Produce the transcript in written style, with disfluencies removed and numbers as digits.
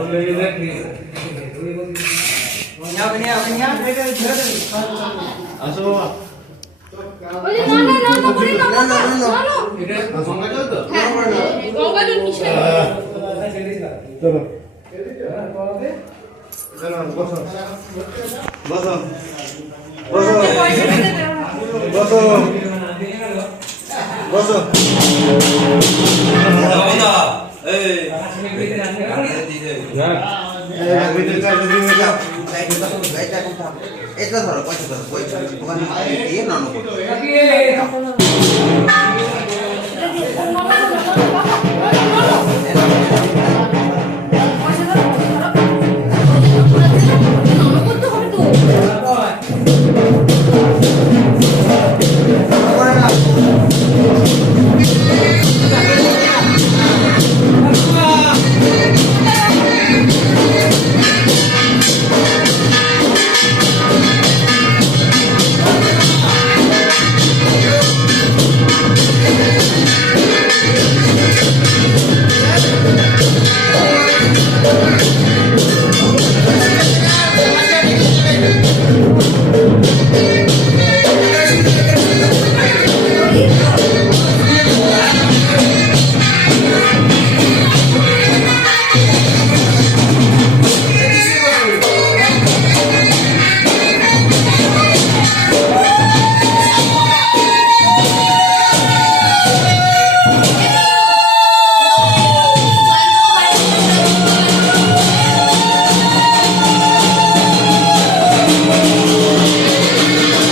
আসো ওই যে না করি না এটা গঙ্গা জল তো গঙ্গা জল কিসে চলো বসো বসো বসো বসো বসো এই এটা ধরো পয়সা ধরো পয়সা ওখানে দিয়ে নানো